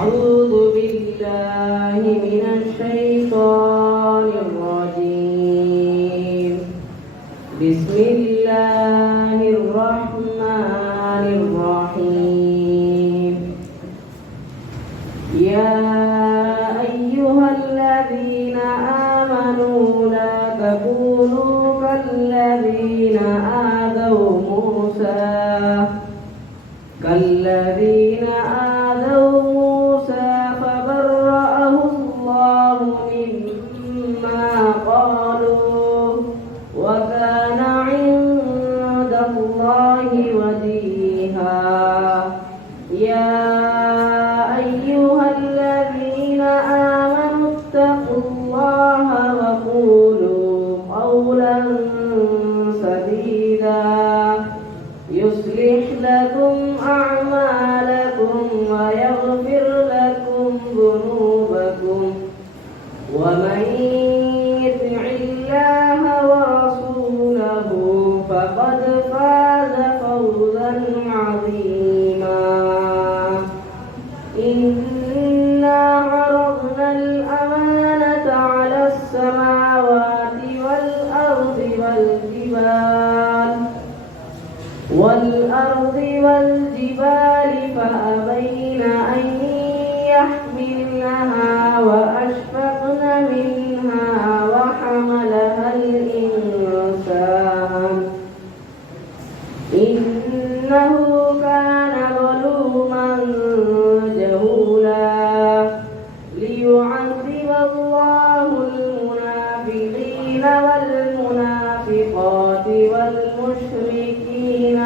أعوذ بالله من الشيطان الرجيم. بسم الله الرحمن الرحيم. يا أيها الذين آمنوا لا تكونوا كالذين آذوا موسى فبرأه الله مما قالوا وكان عند الله وجيها. يا أيها الذين آمنوا اتقوا الله وقولوا قولا سديدا يصلح لكم أعمالكم ويغفر لكم ذنوبكم ومن يطع الله ورسوله فقد فاز فوزا عظيما. إنا عرضنا الأمانة على السماوات والجبال فأبين أن يحملنها وأشفقن منها وحملها الإنسان إنه كان ظلوما جهولا. ليعذب الله المنافقين والمنافقات والمشركين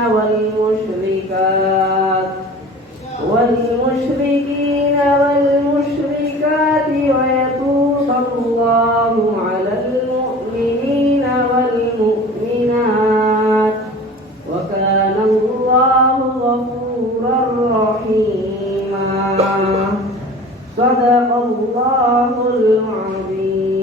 والمشركات ويتوب الله على المؤمنين والمؤمنات وكان الله غفورا رحيما. صدق الله العظيم.